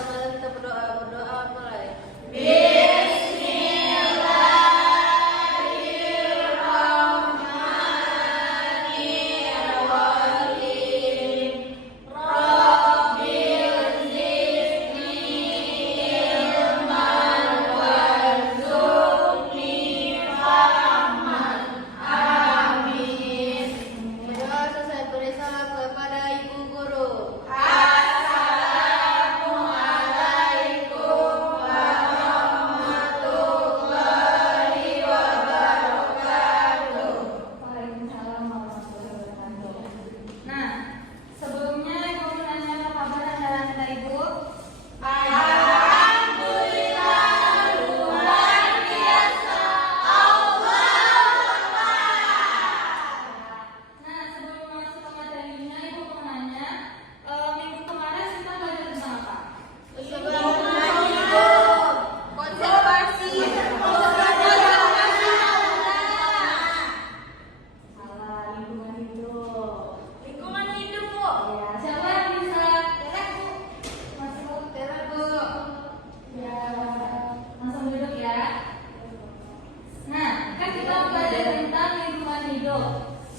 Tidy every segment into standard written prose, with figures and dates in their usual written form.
mari kita berdoa mulai.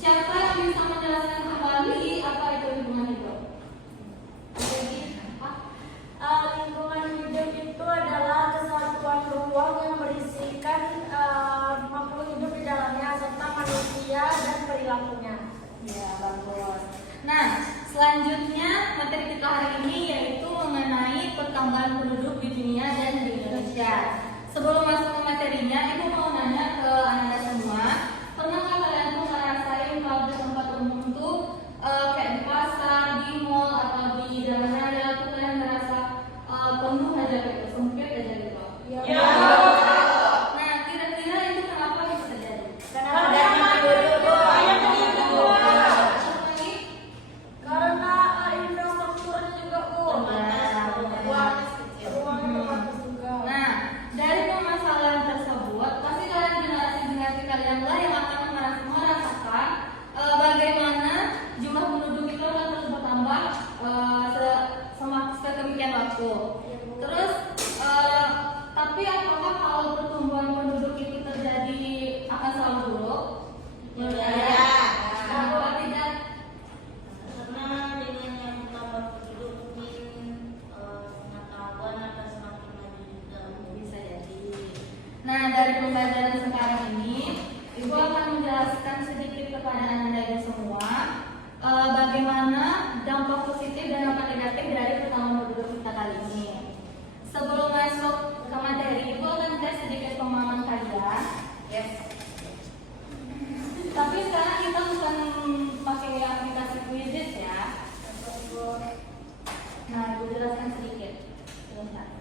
Siapa yang bisa menjelaskan kembali apa itu lingkungan hidup? Lingkungan hidup itu adalah kesatuan ruang yang berisikan makhluk hidup di dalamnya serta manusia dan perilakunya. Ya, bagus. Nah, selanjutnya materi kita hari ini yaitu mengenai pertambahan penduduk di dunia dan di Indonesia. Sebelum masuk ke materinya, Ibu mau nanya ke Anda semua, pernahkah kalian tuh ngerasain kalau di tempat umum tuh kayak di pasar, di mall atau di jalan raya tuh kalian ngerasa penuh aja gitu, sempit aja gitu? Ya. Nah, kira-kira itu kenapa bisa terjadi? Karena infrastrukturnya juga Bu. Ruang juga. Nah, dari permasalahan tersebut, pasti kalian generasi kalian lah yang akan merasakan bagaimana jumlah penduduk itu akan terus bertambah sedemikian waktu. Terus, tapi apakah kalau pertumbuhan penduduk itu terjadi akan selalu buruk? Ya. Kenapa tidak? Karena dengan yang tambah penduduk mungkin pengetahuan akan semakin maju juga. Bisa jadi. Nah, dari pembelajaran sekarang ini, Ibu akan menjelaskan sedikit kepada Anda semua bagaimana dampak positif dan dampak negatif dari pertambahan penduduk kita kali ini. Sebelum masuk ke materi, Ibu akan tes sedikit pemahaman kalian. Yes. Tapi sekarang kita bukan pakai aplikasi Quizzes ya. Nah, Ibu jelaskan sedikit. Sebentar.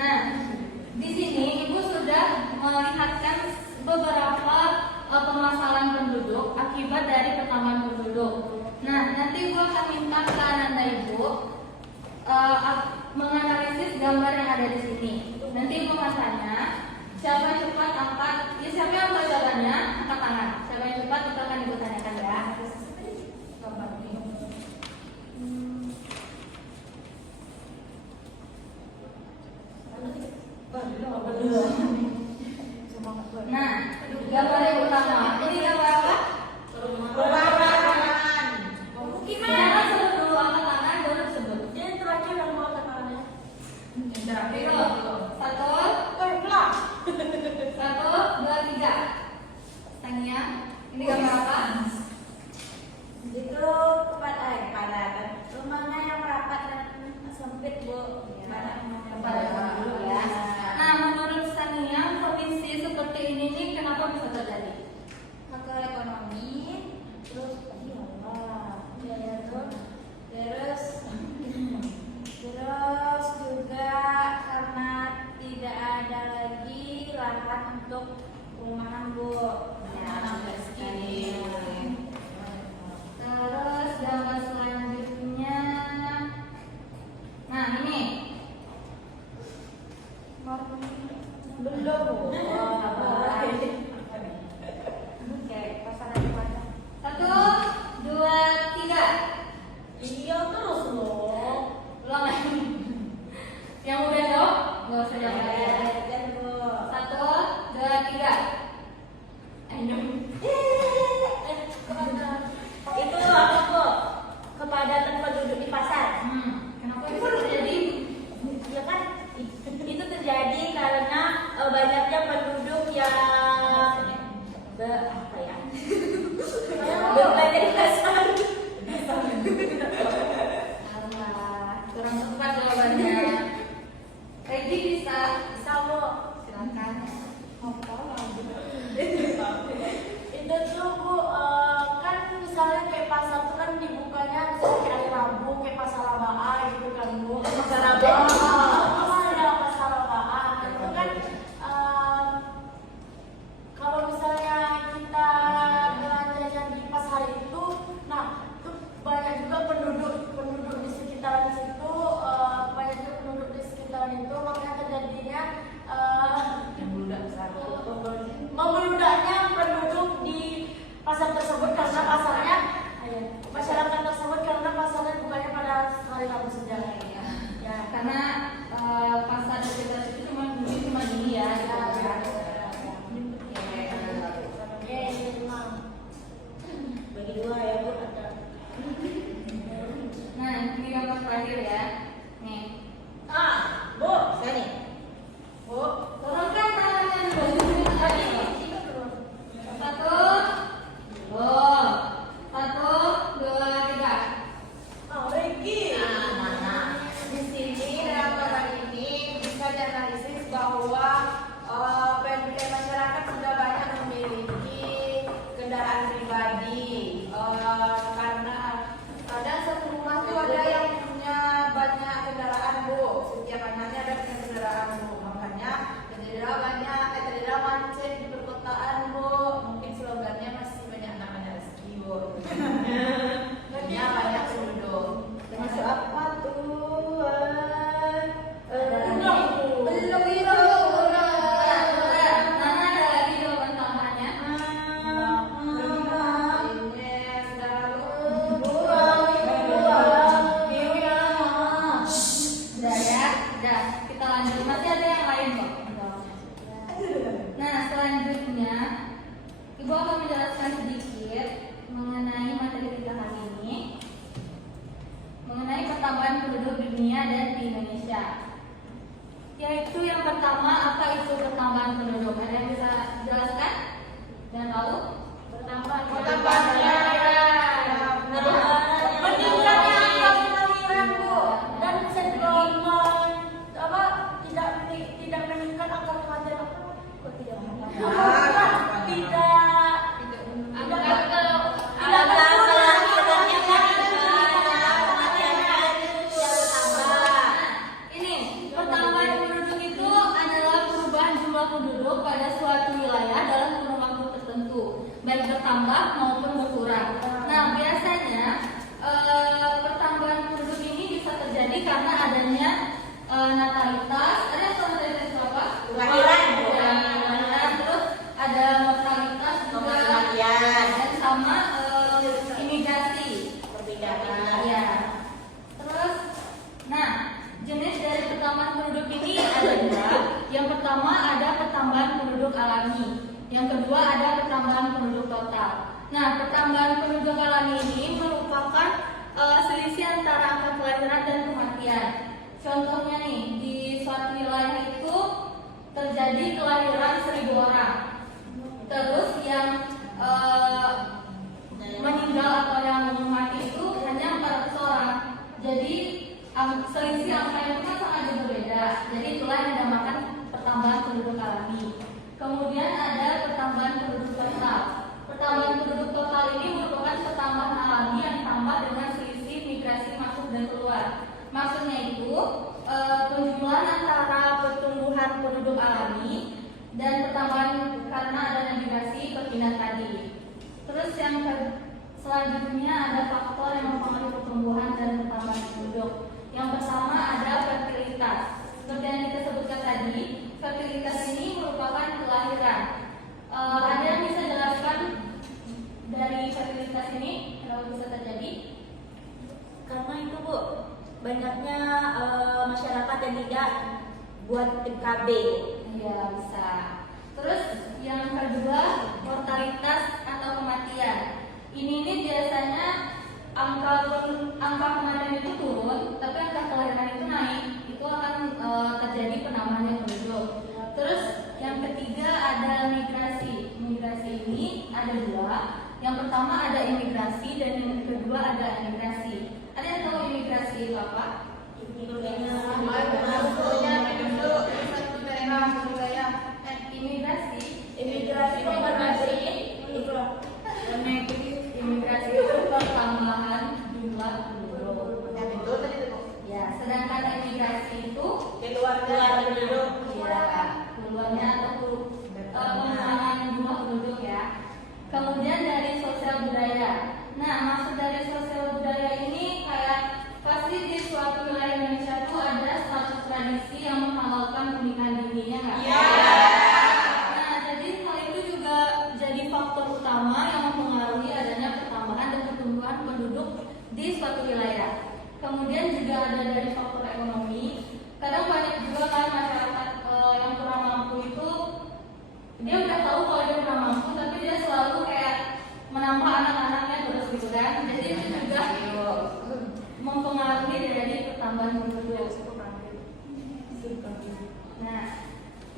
Nah, di sini Ibu sudah melihatkan beberapa permasalahan penduduk akibat dari pertambahan penduduk. Nah, nanti Ibu akan minta ke Anda Ibu menganalisis gambar yang ada di sini. Nanti Ibu akan tanya, siapa yang cepat angkat, siapa yang tahu jawabannya, angkat tangan. Siapa yang cepat itu akan Ibu tanyakan ya. Nah, gambar yang pertama, ini gambar apa? Jangan sebut dulu angkat tangan, baru disebut. Jadi terakhir yang mau tangannya. Itu, satu, dua, tiga. Tania, ini gambar apa? Itu padat. Rumahnya yang rapat dan sempit Bu. Kepada dulu ya. Nah, menurut Tania, provinsi seperti ini nih kenapa bisa terjadi? Faktor ekonomi, terus terus juga karena Itu apa Bu? Kepadatan penduduk di pasar. Kenapa itu terjadi? Ya kan itu terjadi karena banyaknya penduduk yang apa ya? Berbelanja di pasar. Alah, kurang tepat jawabannya. Regi bisa Sama silakan. itu tuh Bu, kan misalnya kayak pasar tuh kan dibukanya misalnya kayak hari Rabu kayak pasar Rabaa gitu kan Bu. Pasar Rabaa. Ada pasar Rabaa itu kan kalau misalnya kita belanjanya di pasar itu, nah itu banyak juga penduduk di sekitaran situ, banyak juga penduduk di sekitaran itu, makanya terjadinya membeludaknya penduduk di pasar tersebut karena pasarnya masyarakat tersebut karena pasarnya bukannya pada hari Rabu saja. Ya, karena pasar di sekitar itu cuma gini ya. Bagi dua ya Bu. Nah, ini gambar terakhir ya. Nih. Bu, saya nih. Bu, turunkan tangannya dulu. Satu, dua, satu, dua, tiga. Mana? Di sini dalam gambar ini bisa dianalisis bahwa penduduk masyarakat sudah banyak memiliki kendaraan pribadi, karena kadang satu rumah tuh ada yang punya banyak kendaraan Bu, setiap anaknya ada punya kendaraan Bu, makanya terjadilah macet di perkotaan Bu. Mungkin slogannya masih banyak namanya rezeki Bu. Banyak banyak penduduk. Termasuk apa tuh? Belum itu. Mana ada lagi jawaban tambahannya? Udah ya, udah. Kita lanjut. Masih ada yang lain kok. Nah, selanjutnya Ibu akan menjelaskan sedikit mengenai materi kita hari ini, mengenai pertambahan penduduk di dunia dan di Indonesia. Yaitu yang pertama, apa itu pertambahan penduduk? Ada yang bisa jelaskan dan tahu? Pertambahannya meningkatnya angka kelahiran Bu, dan tidak meningkat angka kematian. Kok tidak Ini pertambahan penduduk itu adalah perubahan jumlah penduduk pada suatu wilayah dalam kurun waktu tertentu, baik bertambah maupun berkurang. Nah, biasanya pertambahan penduduk ini bisa terjadi karena adanya natalitas. Ada yang tahu natalitas itu apa? Kelahiran. Kelahiran, terus ada mortalitas juga, dan sama imigrasi. Perbedaan. Ya. Terus, nah, jenis dari pertambahan penduduk ini ada dua. Yang pertama ada pertambahan penduduk alami. Yang kedua ada pertambahan penduduk total. Nah, pertambahan penduduk alami ini merupakan selisih antara angka kelahiran dan kematian. Contohnya nih, di suatu wilayah itu terjadi kelahiran 1.000 orang. Terus yang meninggal atau yang mati itu hanya 400 orang. Jadi selisih angka itu kan sangat berbeda. Jadi itulah yang dinamakan pertambahan penduduk alami. Kemudian ada pertambahan penduduk total. Pertambahan penduduk total ini merupakan pertambahan alami yang ditambah dengan selisih migrasi masuk dan keluar. Maksudnya itu penjumlahan antara pertumbuhan penduduk alami dan pertambahan karena adanya migrasi perpindahan tadi. Terus yang selanjutnya ada faktor yang mempengaruhi pertumbuhan dan pertambahan penduduk. Yang pertama ada fertilitas. Seperti yang kita sebutkan tadi, fertilitas ini merupakan kelahiran. Ada yang bisa jelaskan dari fertilitas ini kalau bisa terjadi? Karena itu Bu, banyaknya masyarakat yang tidak buat PKB. Iya bisa. Terus yang kedua mortalitas. pertama ada imigrasi dan yang kedua ada emigrasi. Ada yang tahu imigrasi itu apa? Imigrasi itu pertambahan jumlah penduduk. Ya, sedangkan emigrasi itu keluarnya atau pengurangan jumlah penduduk ya. Kemudian dari sosial budaya. Nah, maksud dari sosial budaya ini kayak pasti di suatu wilayah Indonesia itu ada suatu tradisi yang menghalalkan pernikahan dini, ya nggak? Iya. Nah, jadi hal itu juga jadi faktor utama yang mempengaruhi adanya pertambahan dan pertumbuhan penduduk di suatu wilayah. Kemudian juga ada dari faktor ekonomi. Kadang banyak juga kan masyarakat yang kurang mampu itu dia udah tahu kalau dia kurang mampu, tapi dia selalu kayak menambah anak-anaknya terus gitu kan. Jadi itu juga mempengaruhi dari pertambahan penduduk. Nah,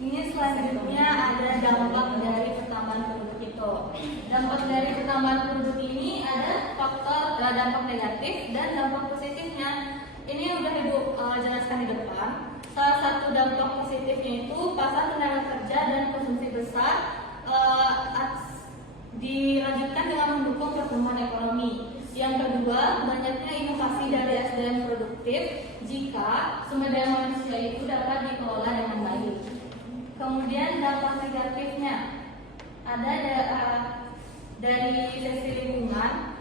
ini selanjutnya ada dampak dari pertambahan penduduk itu. Dampak dari pertambahan penduduk ini ada faktor dampak negatif dan dampak positifnya. Ini udah Ibu jelaskan di depan. Salah satu dampak positifnya itu pasar tenaga kerja dan konsumsi besar dilanjutkan dengan mendukung pertumbuhan ekonomi. Yang kedua, banyaknya inovasi dari SDM produktif jika sumber daya manusia itu dapat dikelola dengan baik. Kemudian dampak negatifnya ada dari sisi lingkungan.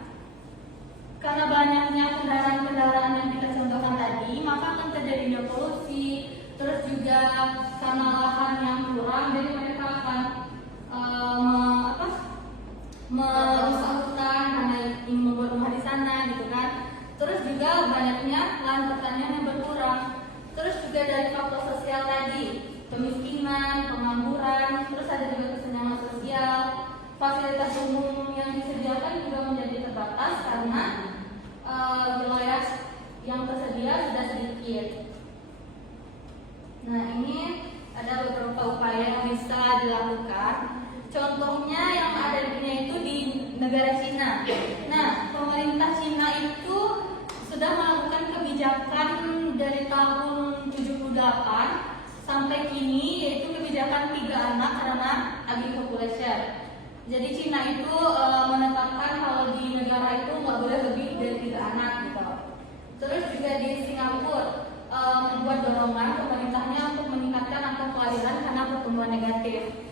Karena banyaknya kendaraan-kendaraan yang kita contohkan tadi, maka akan terjadinya polusi. Terus juga karena lahan yang kurang, jadi mereka akan merusak hutan karena ingin membuat rumah di sana, gitu kan. Terus juga banyaknya lahan pertanian yang berkurang. Terus juga dari faktor sosial tadi, kemiskinan, pengangguran, terus ada juga kesenjangan sosial. Fasilitas umum yang disediakan juga menjadi terbatas karena wilayah yang tersedia sudah sedikit. Nah, ini ada beberapa upaya yang bisa dilakukan. Contohnya yang ada di dunia itu di negara Cina. Nah, pemerintah Cina itu sudah melakukan kebijakan dari tahun 78 sampai kini, yaitu kebijakan 3 anak karena aging population. Jadi Cina itu menetapkan kalau di negara itu nggak boleh lebih dari 3 anak gitu. Terus juga di Singapura membuat dorongan pemerintahnya untuk meningkatkan angka kelahiran karena pertumbuhan negatif.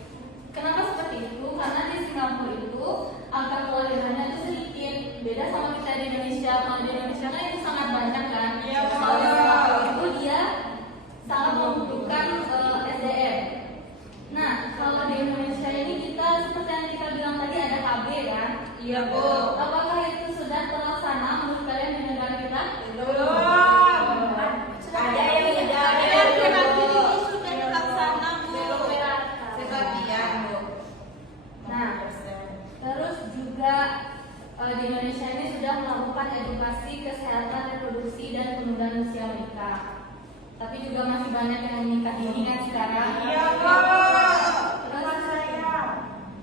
Kenapa seperti itu? Karena di Singapura itu angka kelahirannya itu sedikit, beda sama kita di Indonesia. Kalau di Indonesia kan itu sangat banyak kan. Iya, Kalau di Singapura itu dia sangat membutuhkan SDM. Nah, kalau di Indonesia ini kita seperti yang kita bilang tadi ada KB kan? Iya, Bu. Apakah itu sudah terlaksana menurut kalian di negara kita? Belum. Ada yang sudah, ada yang belum. Sudah terlaksana, Bu. Sebagian, Bu. Nah, terus juga di Indonesia ini sudah melakukan edukasi kesehatan reproduksi dan penundaan usia menikah. Tapi juga masih banyak yang menikah dini kan sekarang. Iya, Bu. Terus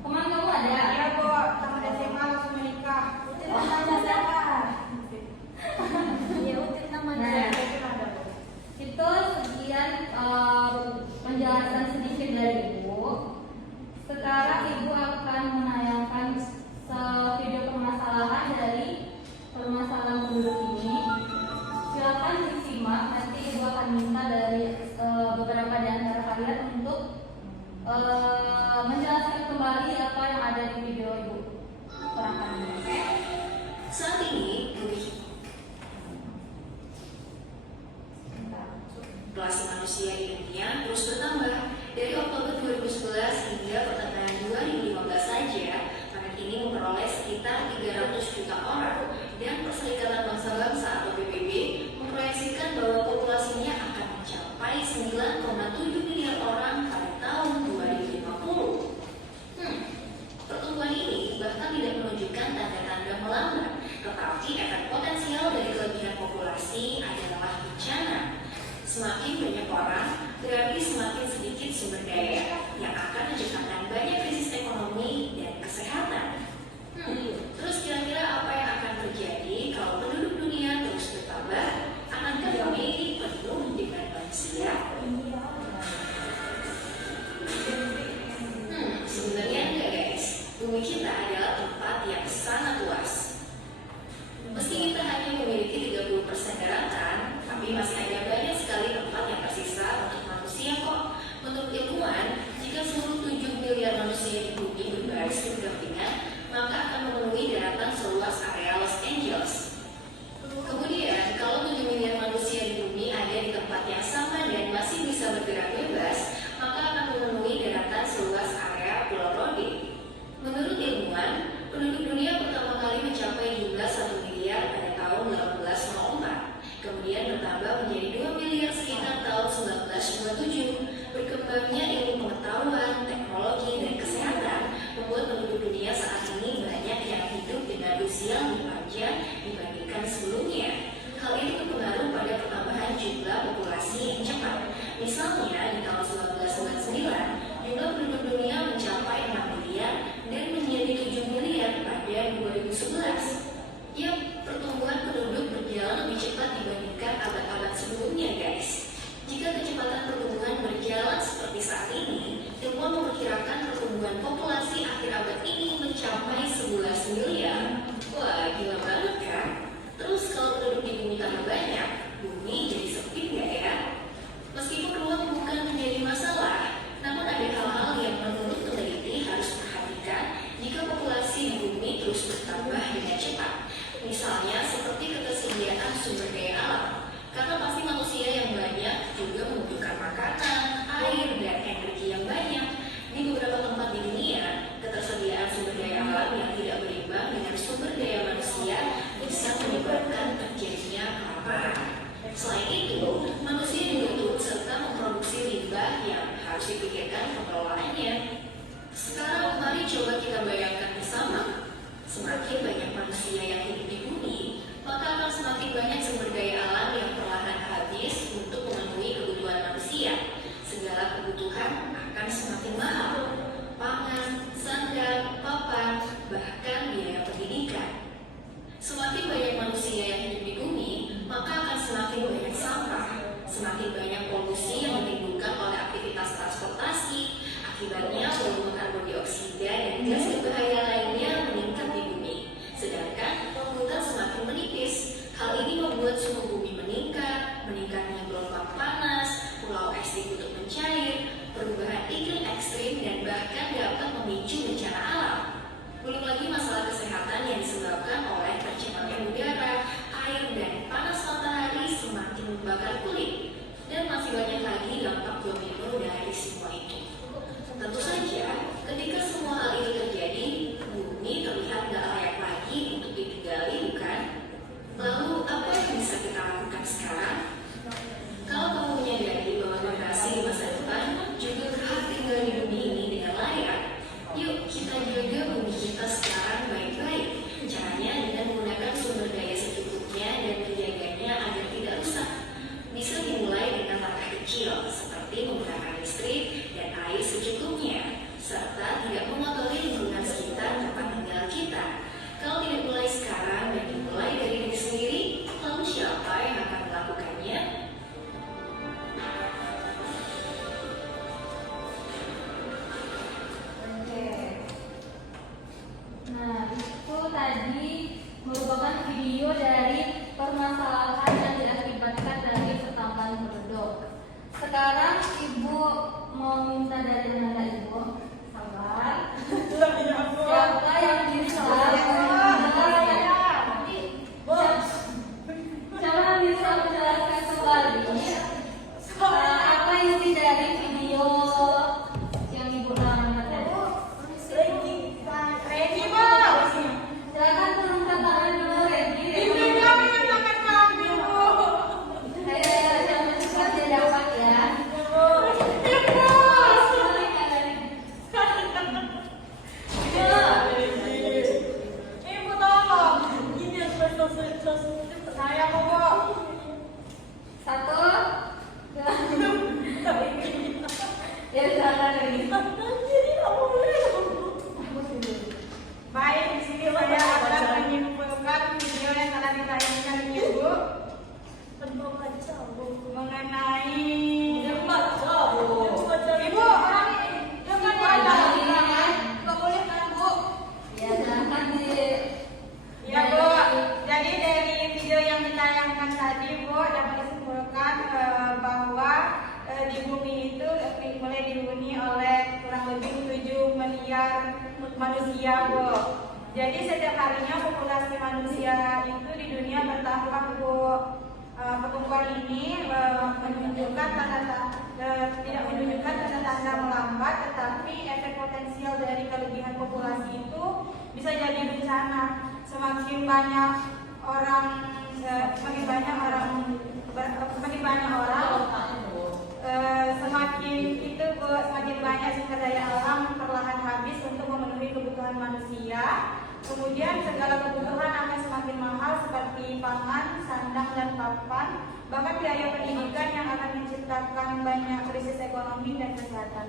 teman kamu ada? Iya, Bu. Tamat SMA langsung menikah. Nah, itu sekian penjelasan sedikit dari Ibu. Sekarang Ibu akan menayangkan video permasalahan dari permasalahan penduduk ini. Silakan disimak. Nanti Ibu akan minta dari beberapa di antara kalian untuk menjelaskan kembali apa yang ada di video Ibu. Kurangkan ini, oke? Saat ini, populasi manusia di dunia terus bertambah. Dari Oktober 2011 hingga pertengahan 2015 saja, planet ini memperoleh sekitar 300 juta orang. Dan Perserikatan Bangsa-Bangsa atau PBB memproyeksikan bahwa populasinya akan mencapai 9,7 miliar orang pada tahun 2050. Pertumbuhan ini bahkan tidak menunjukkan tanda-tanda melambat, tetapi efek potensial dari kelebihan populasi adalah bencana. Semakin banyak orang, coba kita bayangkan bersama, semakin banyak manusia yang hidup di bumi, maka akan semakin banyak sumber daya alam yang perlahan habis untuk memenuhi kebutuhan manusia. Segala kebutuhan akan semakin mahal. Pangan, sandang, papan, bahkan biaya pendidikan. Semakin banyak manusia yang hidup di bumi, maka akan semakin banyak sampah, semakin banyak polusi yang ditimbulkan oleh aktivitas transportasi. Akibatnya volume karbon dioksida dan gas berbahaya lainnya meningkat di bumi. Sedangkan hutan semakin menipis. Hal ini membuat suhu bumi meningkat, meningkatnya gelombang panas, pulau es di kutub mencair, perubahan iklim ekstrim, dan bahkan dapat memicu bencana alam. Belum lagi masalah kesehatan yang disebabkan oleh tercemarnya udara, air, dan panas matahari semakin membakar kulit. Dan masih banyak lagi dampak domino dari semua itu. Tentu saja, ketika semua hal ini terjadi, bumi terlihat tidak layak lagi untuk ditinggali, bukan? Lalu, apa yang bisa kita lakukan sekarang? Kalau kamu menyadari bahwa generasi di masa depan juga berhak tinggal di bumi ini dengan layak, yuk kita jaga bumi kita sekarang baik-baik. Caranya dengan menggunakan sumber daya secukupnya dan menjaganya agar tidak rusak. Bisa dimulai dengan langkah kecil, seperti menggunakan listrik dan air secukupnya, serta tidak mengotori lingkungan sekitar tempat tinggal kita. Kalau tidak mulai sekarang dan dimulai dari diri sendiri, lalu siapa yang akan melakukannya? Nah, itu tadi merupakan video dari permasalahan yang diakibatkan dari pertambahan penduduk. Sekarang Ibu mau minta dari anak Ibu, sabar. Siapa yang bisa Siapa bisa menjelaskan kembali apa isi dari video yang Ibu nonton tadi? Ready, Bu? Silakan turunkan tangan dulu, Regi. Videonya menyatakan kami, Bu. Ayo, jangan cepat dia dapat ya. Ibu tolong. Saya mau, Bu. Satu, dua. Ya, silakan Regi. Baik, di sini saya akan menyimpulkan video yang telah ditayangkan Ibu mengenai Ibu orang ini dengan baca nggak boleh kan, Bu? Ya, silakan di. Ya, Bu. Jadi dari video yang ditayangkan tadi, Bu, dapat disimpulkan bahwa di bumi itu mulai dihuni oleh kurang lebih 7 miliar manusia, Bu. Jadi setiap harinya populasi manusia itu di dunia bertambah, Bu. Pertumbuhan ini menunjukkan tidak menunjukkan tanda-tanda melambat, tetapi efek potensial dari kelebihan populasi itu bisa jadi bencana. Semakin banyak orang semakin banyak sumber daya alam perlahan habis untuk memenuhi kebutuhan manusia. Kemudian segala kebutuhan akan semakin mahal seperti pangan, sandang, dan papan. Bahkan biaya pendidikan yang akan menciptakan banyak krisis ekonomi dan kesehatan.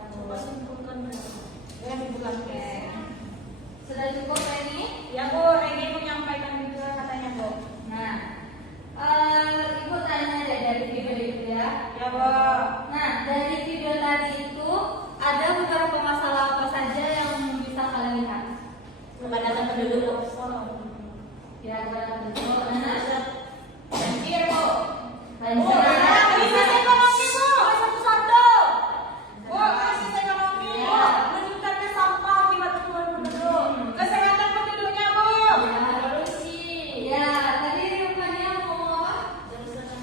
Sudah cukup ini? Ya, Bu, Regi menyampaikan juga katanya, Bu. Nah, Ibu tanya deh dari video itu ya. Ya, Bu. Nah, dari video tadi itu ada beberapa masalah apa saja yang bisa kalian lihat? Kepadatan penduduk. Ya, kepadatan penduduk. Nah, Banjir, Bu. lanjut. Krisis ekonomi, Bu. Satu-satu. Bu, krisis ekonomi, Bu. Ya. Meningkatnya sampah akibat pertumbuhan penduduk. Kesehatan penduduknya, Bu. Ya, tadi rupanya mau apa? Kerusakan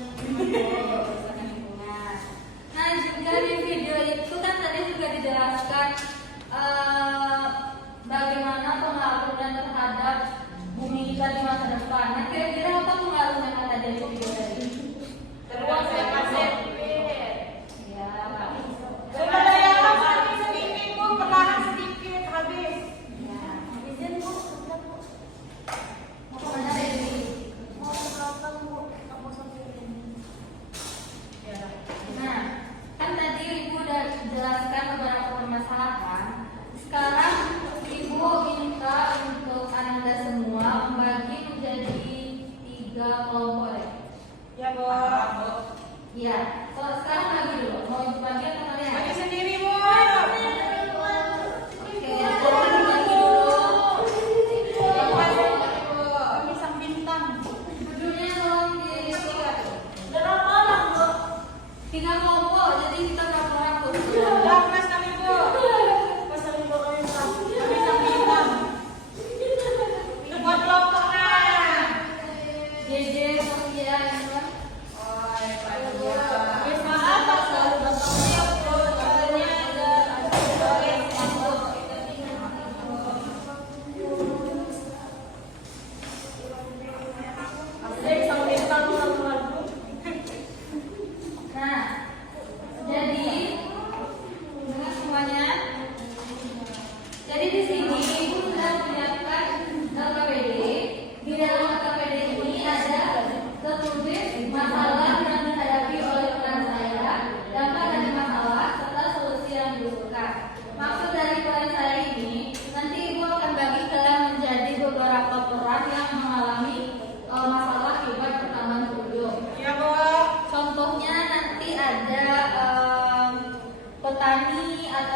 lingkungan. Nah, juga di video itu kan tadi juga dijelaskan bagaimana pengaruhnya terhadap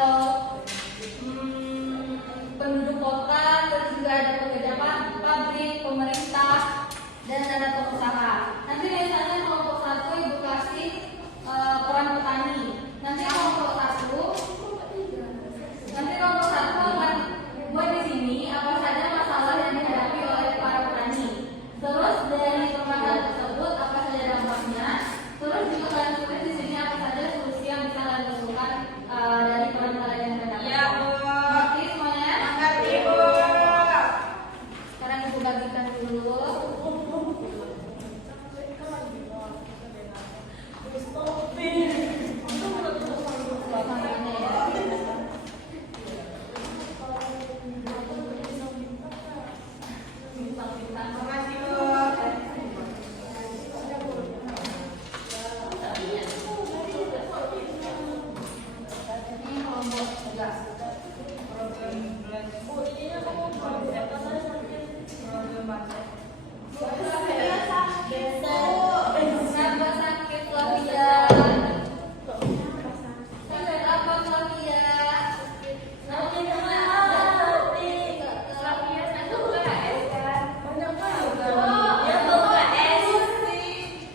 atau penduduk kota, terus juga ada pekerja pabrik, pemerintah, dan ada pengusaha. Nanti misalnya kelompok 1 Ibu kasih peran petani. Nanti kelompok 1 akan buat di sini apa saja masalah yang dihadapi oleh para petani. Terus dari permasalahan tersebut apa saja dampaknya. Terus juga kalian tulis di sini apa saja solusi yang bisa kalian lakukan dari peran-peran yang terdapat. Iya, Bu. Mengerti semuanya? Mengerti, Bu. Sekarang Ibu bagikan dulu. Makasih, Bu. Ini kelompok 3. Kenapa sakit Flavia? Sakit apa Flavia?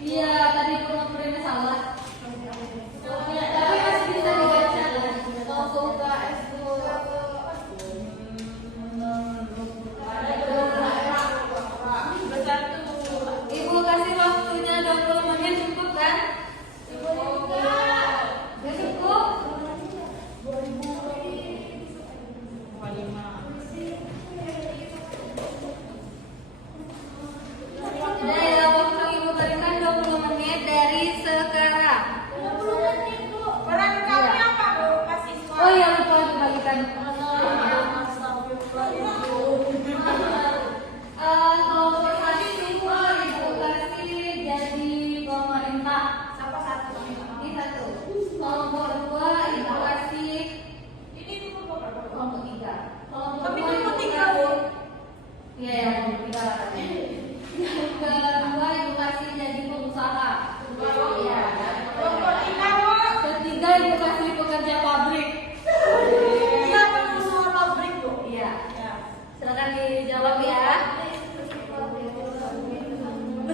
Iya, tadi pengaturannya salah. Tapi masih bisa dibaca kan? Ibu kasih waktunya 20 menit cukup kan? Udah cukup? Nah, waktu Ibu berikan 20 menit dari sekarang. Peran kami apa, Bu? Mahasiswa. Oh iya, lupa dibagikan. Kelompok 1 simple Ibu kasih jadi pemerintah. Siapa satu? Ini 1. Kelompok 2 Ibu kasih Ini kelompok berapa? kelompok 3. Kelompok Kami 2 kelompok Ibu 3, Bu. kasih. Iya ya, kelompok 3 katanya. Yang kedua Ibu kasih jadi pengusaha. Iya. Kelompok 3, Bu. Ketiga Ibu kasih pekerja pabrik. Iya, pengusaha pabrik, Bu. Iya. Ya. Silakan dijawab ya. Boleh 5 menit ya.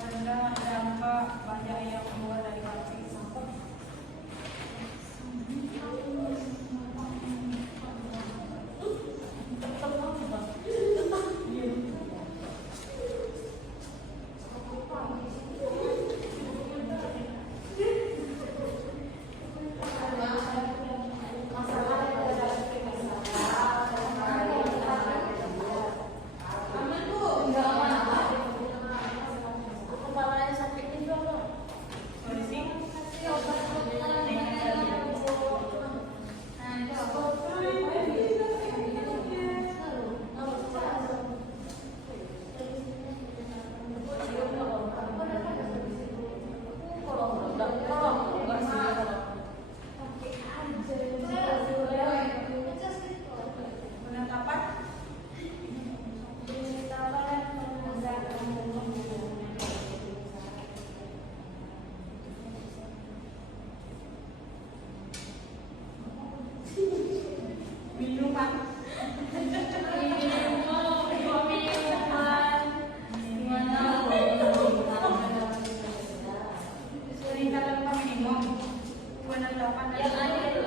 Ada dampak banyak yang keluar dari pabrik sampah. Kepalanya sakit juga, Bu. Sorry sih. Penetapan minuman. Peningkatan upah minimum. Penetapan Yang ada itu.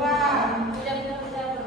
dua.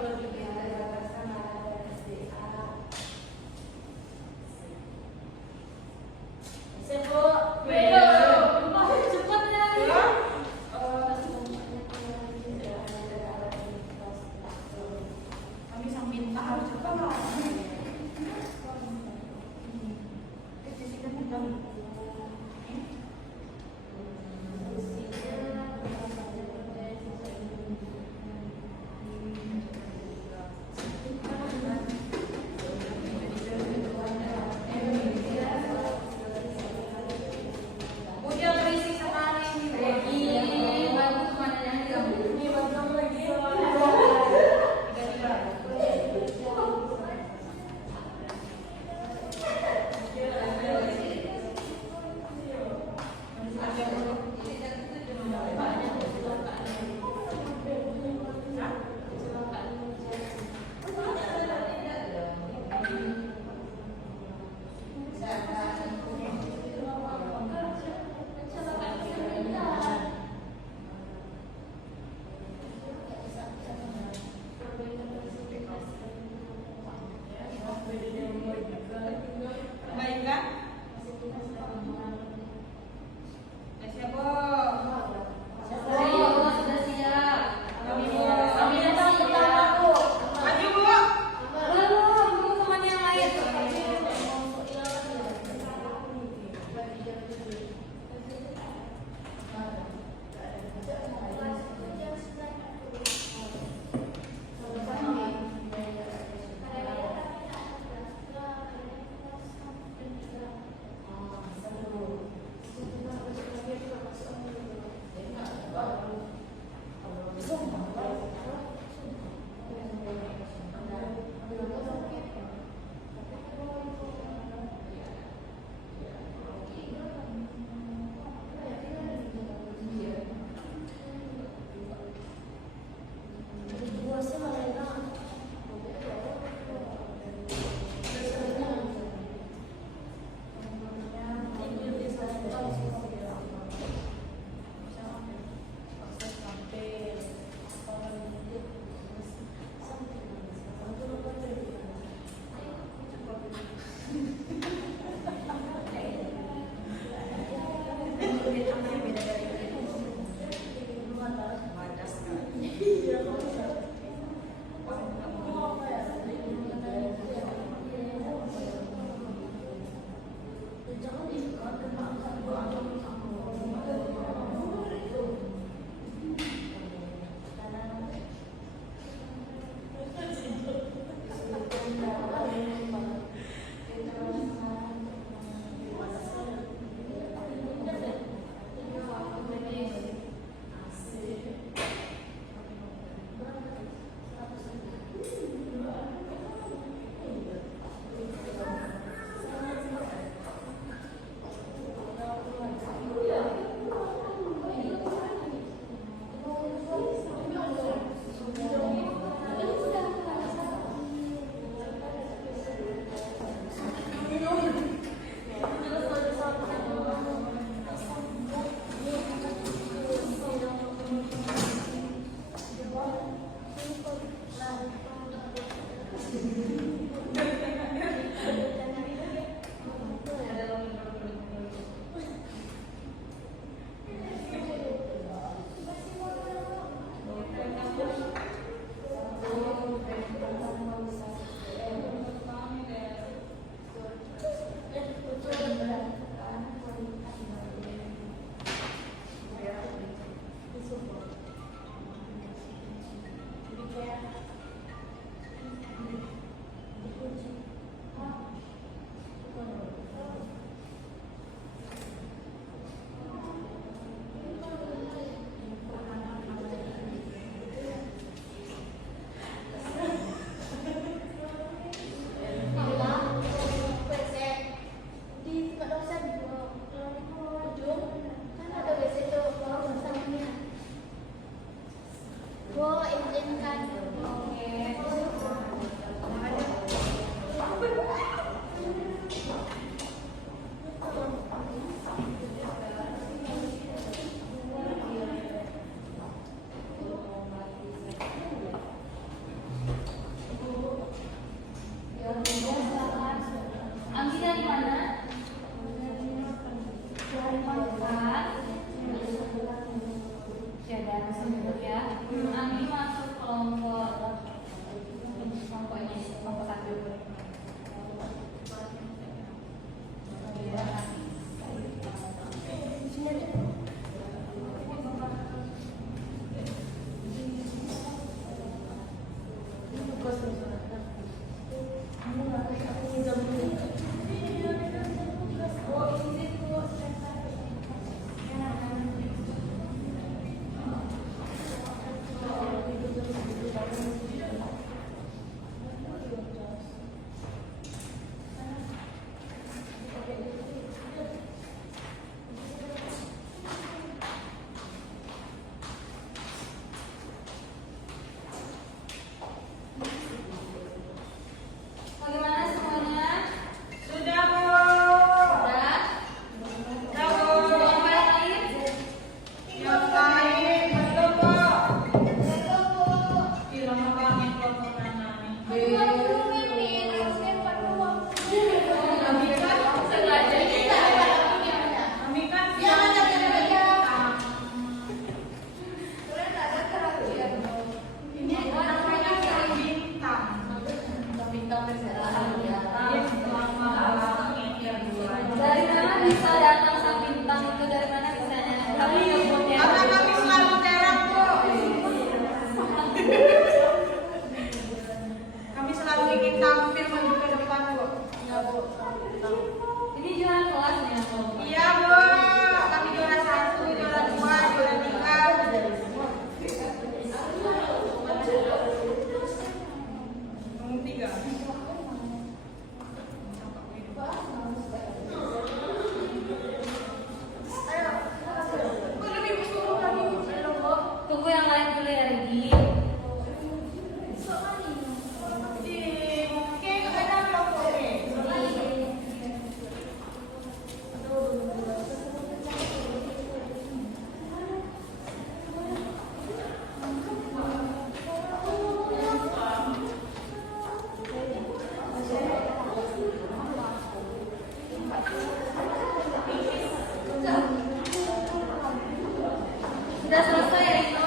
Sudah selesai ya itu?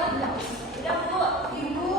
Udah Bu. Ibu.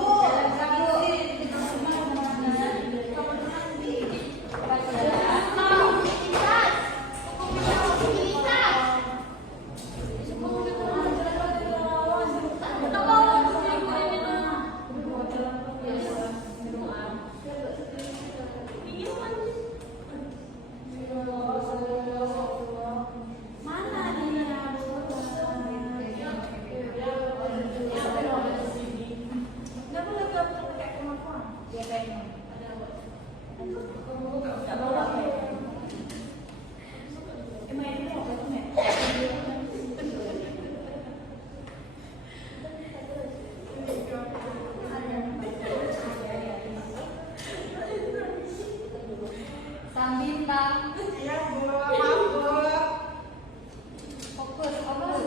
Sang bintang. Ya Bu, maaf Bu. Fokus, fokus.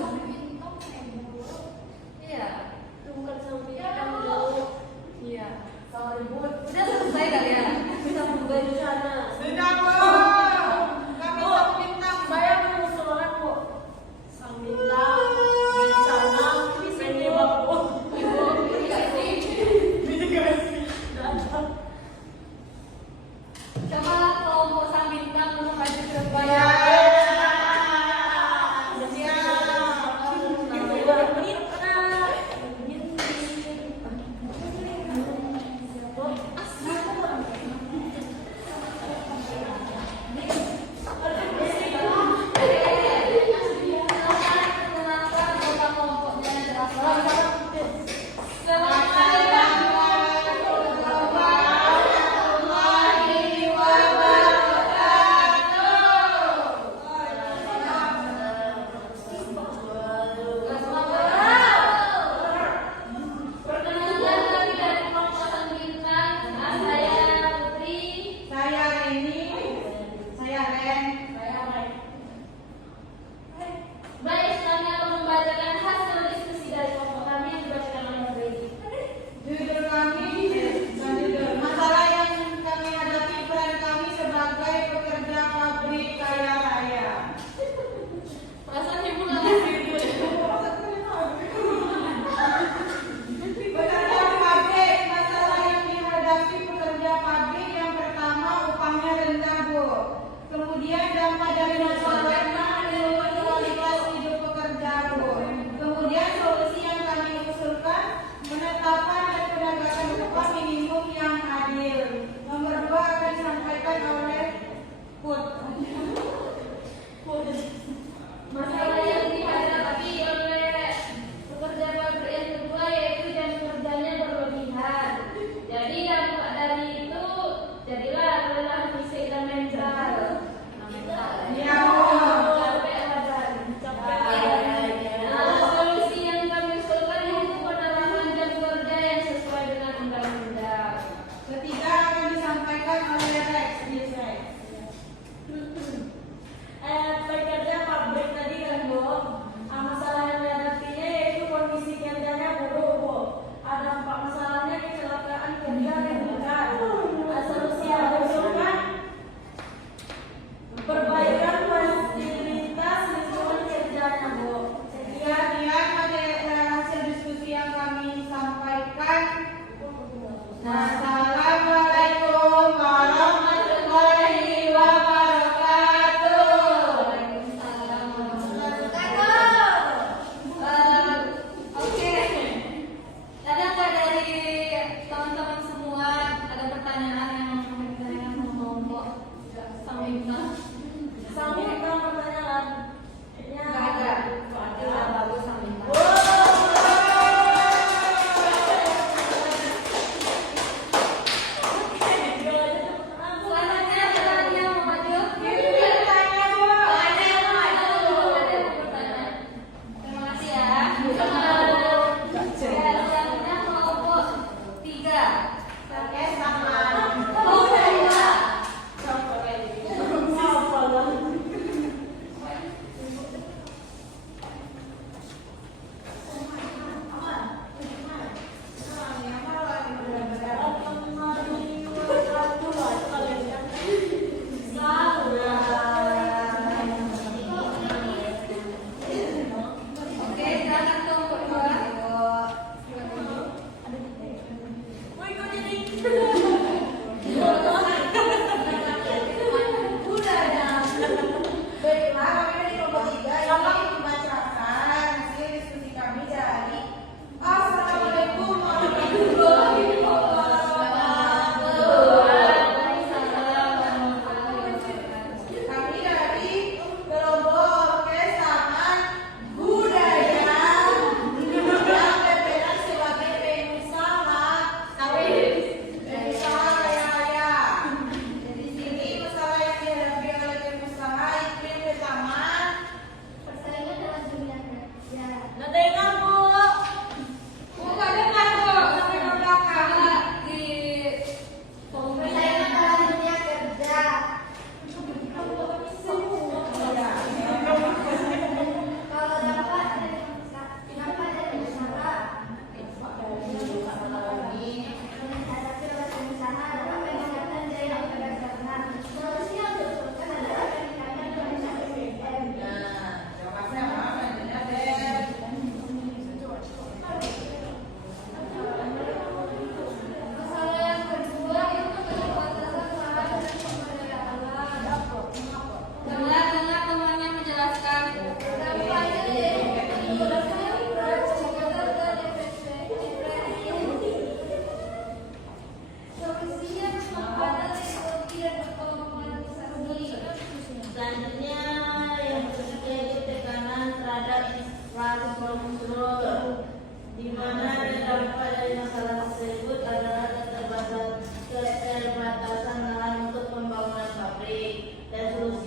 Iya. Bukan sang bintang dulu. Iya. Sorry Bu. Sudah selesai kali ya? Bisa berubah di sana. Sudah Bu. Kami sang bintang. Saya mengusulkan Bu. Sang bintang, bencana, penyebab Bu. Ibu, coba kelompok sang bintang untuk maju ke depan. Ya.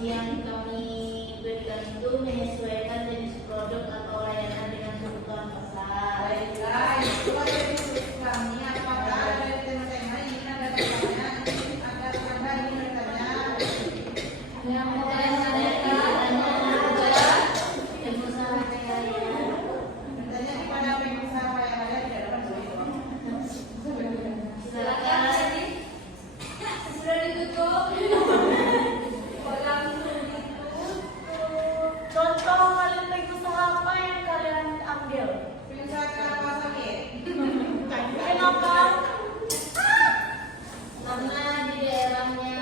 yang kami berikan itu menyesuaikan jenis produk atau layanan dengan kebutuhan pasar. Baiklah, itulah dari tulis kami. Apakah dari tema-tema ini ada pertanyaan? Ada ingin bertanya? Yang mau kalian tanyakan ada Pengusaha kaya raya. Bertanya kepada pengusaha yang ada di dalam video. silakan tadi sudah ditutup. Contoh kalian pengusaha apa yang kalian ambil? Pengusaha kelapa sawit. Kenapa? Karena di daerahnya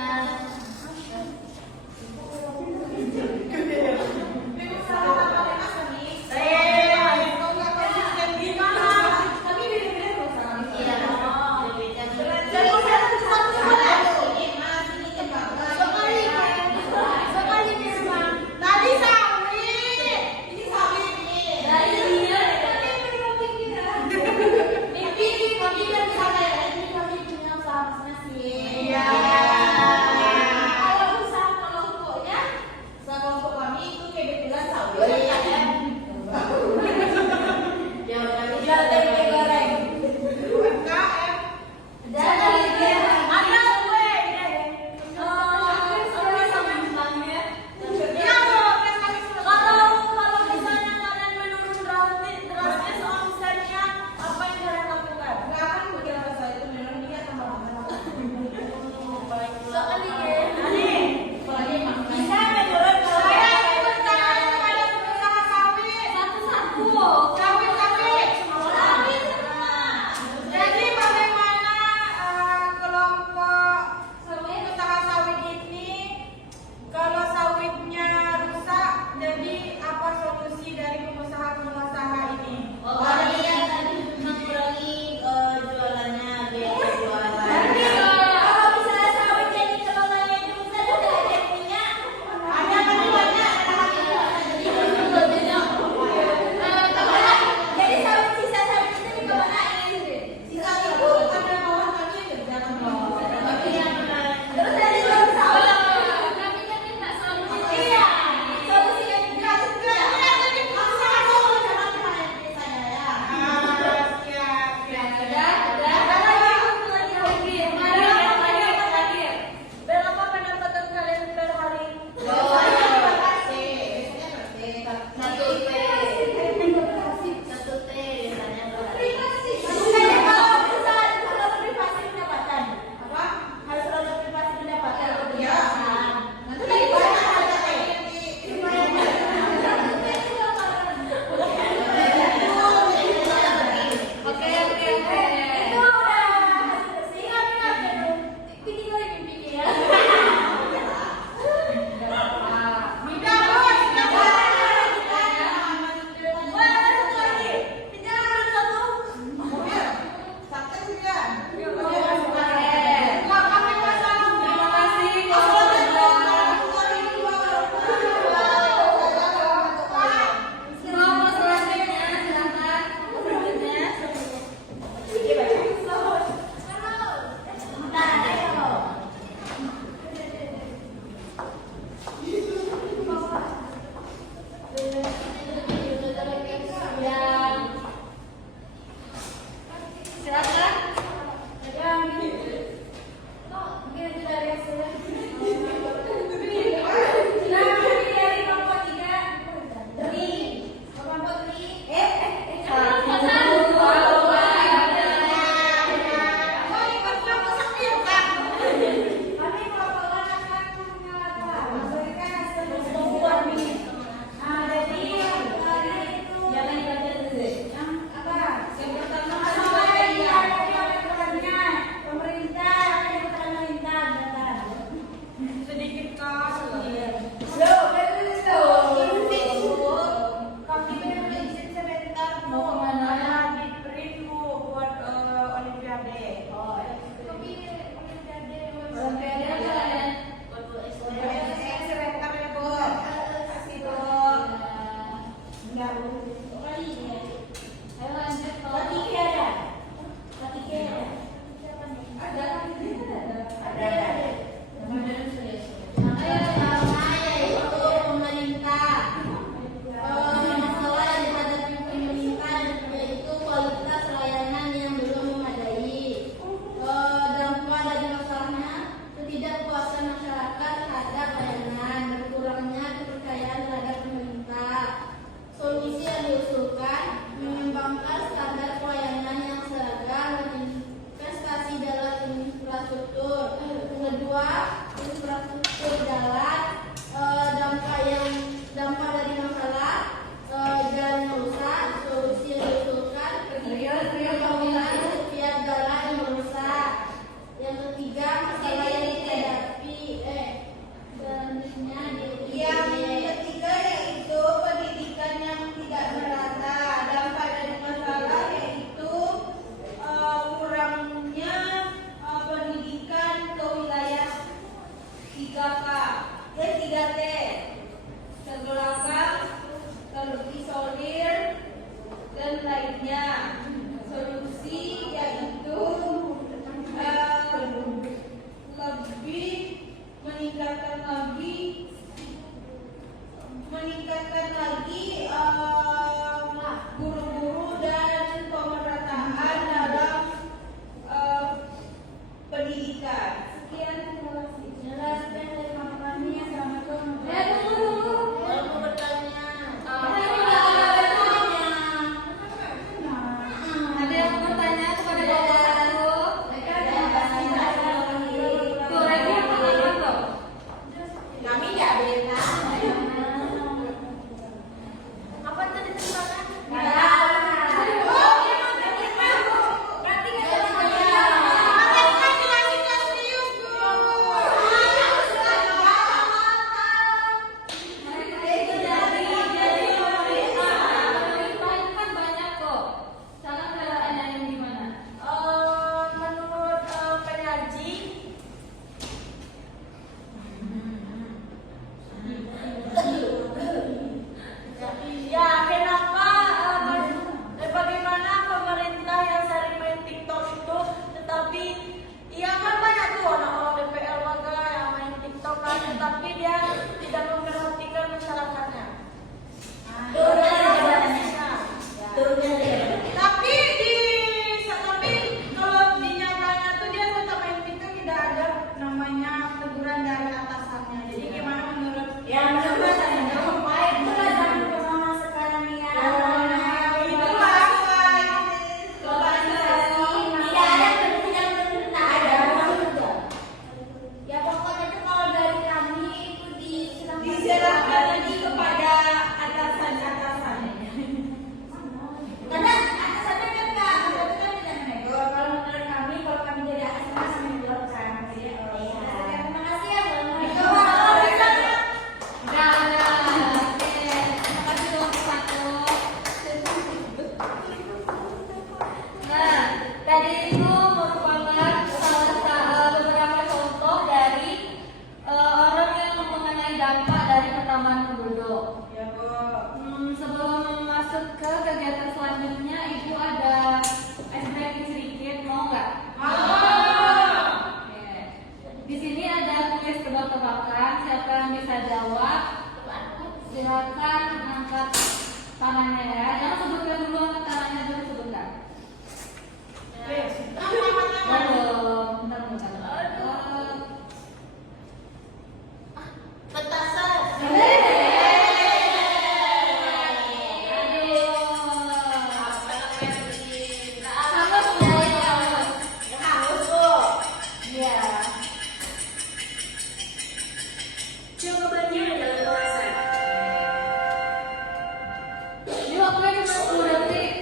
Yang 3T. Tergelakang, terisolir, dan lainnya. Solusi yaitu lebih meningkatkan lagi guru-guru dan pemerataan dalam pendidikan. Sekian, terima kasih. Jelaskan dari maknanya sama contoh. Tunggu. Kalau mau bertanya. Ada yang mau bertanya kepada Bapak aku? Tuh, lagi yang pertama tuh. Kami nggak beda. Apa tadi terjemahan? Jadi pemerintah itu kan banyak kok. Cara pelayanan yang gimana? Menurut penyaji, ya kenapa bagaimana pemerintah yang sering main TikTok itu, tetapi ya kan banyak tuh orang-orang DPR warga yang main TikTok kan, tetapi dia tidak memperhatikan masyarakatnya. Tapi kalau di nyatanya tuh dia tetap main TikTok, tidak ada namanya teguran dari atasannya. Jadi gimana menurut diserahkan lagi kepada atasan-atasan. Karena atasannya kan nggak, atasannya kan tidak menegur. Kalau menurut kami, kalau kami jadi atasan pasti menegurkan. Jadi, terima kasih ya. Udah. Oke. Terima kasih untuk satu. Nah, tadi itu merupakan beberapa contoh dari orang yang mengenai dampak dari pertambahan penduduk. Ya, Bu. Sebelum masuk ke kegiatan selanjutnya, Ibu ada ice breaking sedikit, mau nggak? Oke. Di sini ada kuis tebak-tebakan. Siapa yang bisa jawab, silakan angkat tangannya ya. Jangan sebutkan dulu, angkat tangannya dulu sebentar. Belum, bentar. Petasan. Sama semuanya. Iya. Jawabannya adalah petasan. Ini waktunya cuma 10 detik.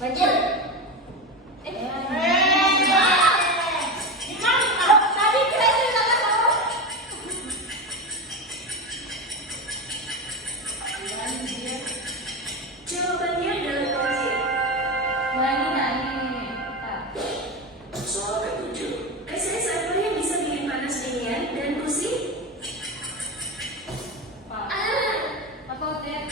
Bajul. Tadi keren sama-sama. Jawabannya adalah wajib. Nani. Soal ketujuh. SS apa yang bisa bikin panas dingin dan pusing? Apa udah?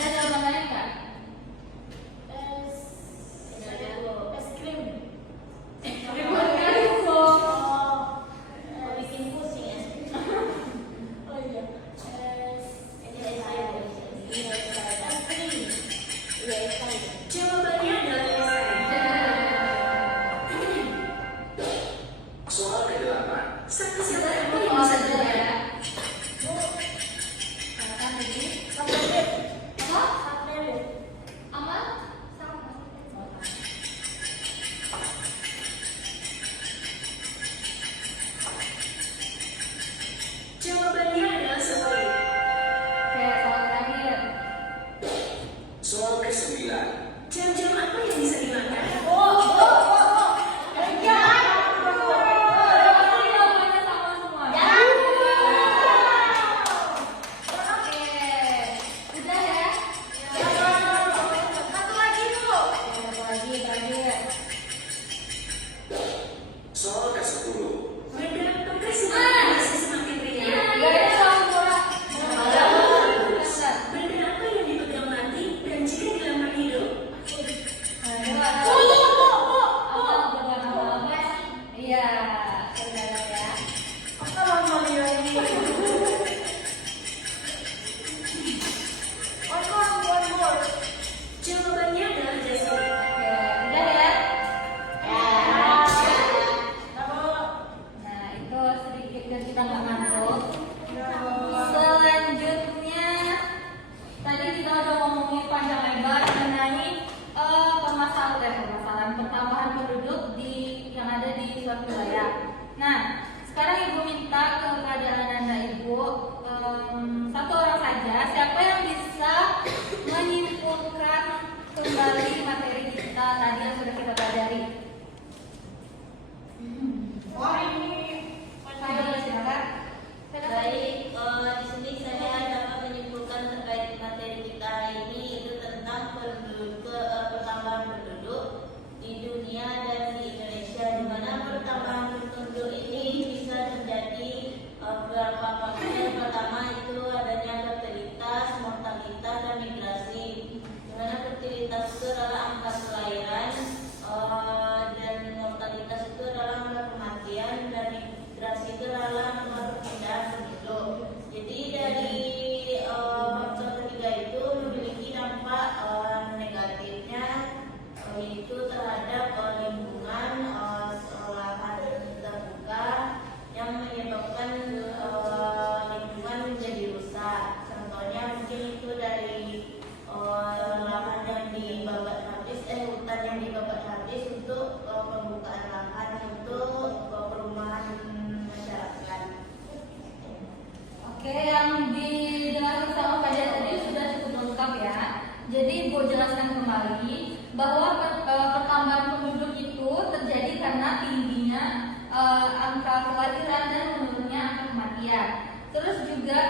Ada jawaban lain nggak? Es krim. Bukan info. Bikin pusing es krim. Oh iya. Ini es air. Es krim. Iya es air. Jawabannya adalah soal ke-8. Satu siapa yang bisa ya. Jawabannya adalah sebaik. Soal ke-9. Jam-jam apa yang bisa dimakan? Soal ke-10. Medan apakah masih semakin ringan? Benda apa yang dipegang mati dan jika dilamar hidup? Iya, saudara ya. Jawabannya adalah jasad. Udah ya. Nah, itu sedikit biar kita nggak ngantuk. Selanjutnya, tadi kita udah ngomongin panjang lebar mengenai permasalahan pertambahan penduduk yang ada di suatu wilayah. Nah, sekarang ibu minta kepada anda ibu satu orang saja. Siapa yang bisa menyimpulkan kembali materi kita tadi yang sudah kita pelajari? Ayo, silakan. Baik, di sini saya dapat menyimpulkan terkait materi kita hari ini itu tentang pertambahan penduduk di dunia dan di Indonesia, di mana pertambahan penduduk ini bisa terjadi beberapa faktor. Pertama itu adanya fertilitas, mortalitas, dan migrasi. Di mana fertilitas itu adalah angka kelahiran dan mortalitas itu adalah angka kematian dan migrasi itu adalah angka perpindahan penduduk. Jadi dari faktor ketiga itu memiliki dampak negatifnya yaitu terhadap lingkungan lahan terbuka yang menyebabkan lingkungan menjadi rusak. Contohnya mungkin itu dari lahan yang dibabat habis, hutan yang dibabat habis untuk pembukaan lahan untuk perumahan masyarakat. Oke, yang dijelaskan sama Pak Jan tadi sudah cukup lengkap ya. Jadi Ibu jelaskan kembali bahwa pertambahan penduduk itu terjadi karena tingginya angka kelahiran dan menurunnya angka kematian. Terus juga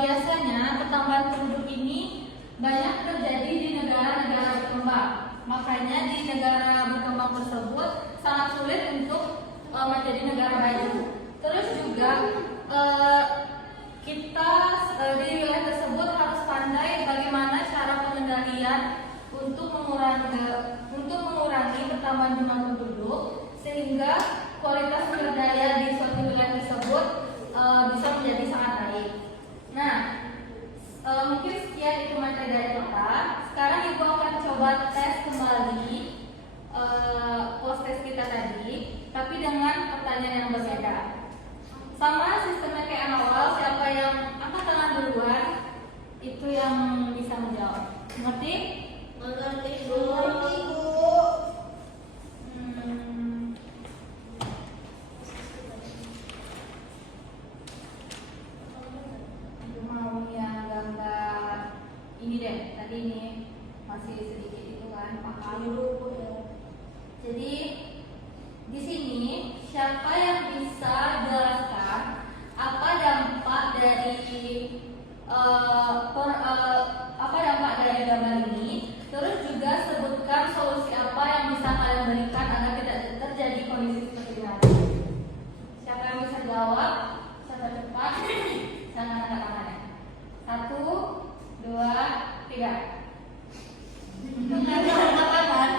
biasanya pertambahan penduduk ini banyak terjadi di negara-negara berkembang. Makanya di negara berkembang tersebut sangat sulit untuk menjadi negara maju. Terus juga kita di wilayah tersebut harus pandai bagaimana cara pengendalian untuk mengurangi pertambahan jumlah penduduk sehingga kualitas sumber daya di suatu wilayah tersebut bisa menjadi sangat baik. Nah, mungkin sekian itu materi dari kita. Sekarang Ibu akan coba tes kembali post test kita tadi, tapi dengan pertanyaan yang berbeda. Sama sistemnya kayak yang awal, siapa yang angkat tangan duluan itu yang bisa menjawab. Ngerti? Mengerti Bu. Ibu mau yang apa dampak dari gambar ini. Terus juga sebutkan solusi apa yang bisa kalian berikan agar tidak terjadi kondisi seperti ini. Siapa yang bisa jawab? Siapa cepat? Jangan angkat tangannya. 1, 2, 3. Angkat tangan.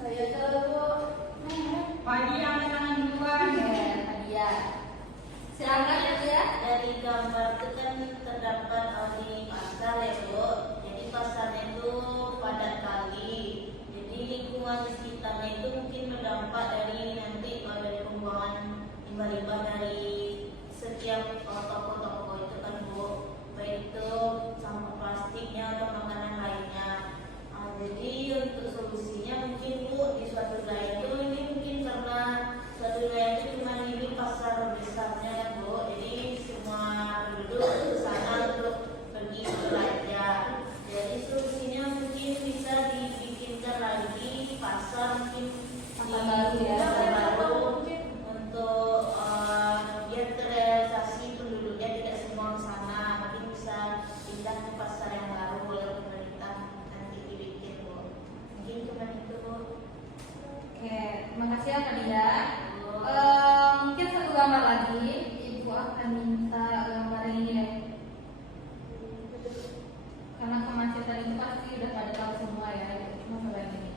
Saya dulu. Pagi yang tangan duluan. Ya. Silakan ya. Dari gambar itu kan terdapat di pasar ya Bu. Jadi pasarnya itu padat kali. Jadi lingkungan di sekitarnya itu mungkin berdampak dari nanti dari pembuangan limbah-limbah dari setiap toko-toko itu kan Bu. Baik itu sampah plastiknya atau makanan lainnya. Jadi untuk solusinya mungkin Bu di suatu wilayah itu ini mungkin karena suatu wilayah itu cuma ini pasar besarnya kan Bu. Jadi semua penduduk ke sana untuk pergi belanja. Jadi solusinya mungkin bisa dibikinkan lagi pasar mungkin Pasar baru ya. pasar baru untuk biar terrealisasi penduduknya tidak semua ke sana, mungkin bisa pindah ke pasar yang baru oleh pemerintah nanti dibikin Bu. Mungkin cuma itu Bu. Oke, terima kasih ya Kak Dia. Mungkin satu gambar lagi, Ibu akan minta gambar ini deh. Karena kemacetan itu pasti udah pada tahu semua ya, cuma coba yang ini.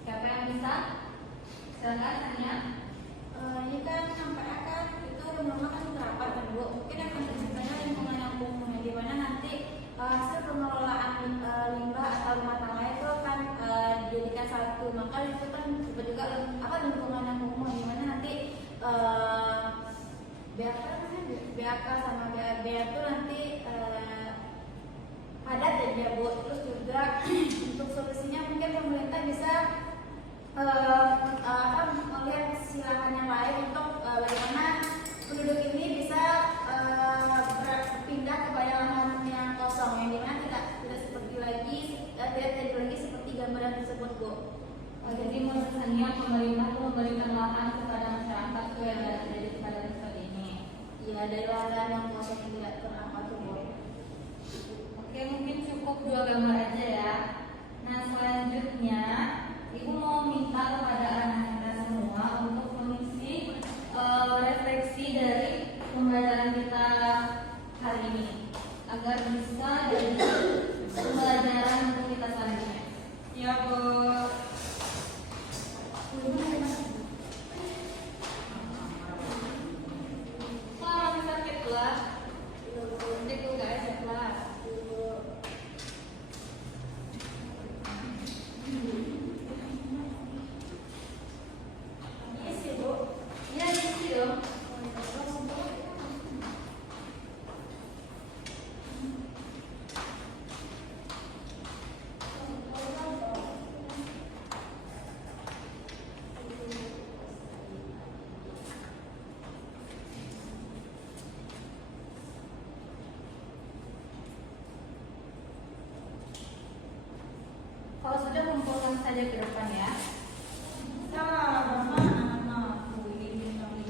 Siapa yang bisa? Silakan tanya. Ini kan sampai akan itu rumah kan terapat kan Bu. Mungkin akan terciptanya lingkungan yang kumuh di mana nanti hasil pengelolaan limbah atau rumah tangga itu akan dijadikan satu. Maka itu kan juga lingkungan yang kumuh di mana nanti BAK sama BAB itu nanti padat ya Bu. Terus juga untuk solusinya mungkin pemerintah bisa melihat sisi lahan yang lain untuk bagaimana penduduk ini bisa berpindah ke lahan yang kosong yang dimana tidak seperti lagi tidak terjadi lagi seperti gambaran tersebut Bu. Jadi menurutnya pemerintah itu memberikan lahan kepada masyarakat supaya tidak terjadi kepadatan seperti ini. Ya dari lahan yang kosong yang tidak terapat tuh Bu. Oke, mungkin cukup 2 gambar aja ya. Nah, selanjutnya Ibu mau minta kepada anak kita semua untuk mengisi refleksi dari pembelajaran kita hari ini agar bisa jadi pembelajaran untuk kita selanjutnya. Ya Bu. Wah, masih sakit lah. Nanti tuh guys, lah. Isi Bu. Iya, isi dong. Kalau sudah kumpulkan saja ke depan ya. Salah anak-anak. Ini bintang 5.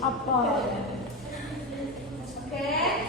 Apa? Oke.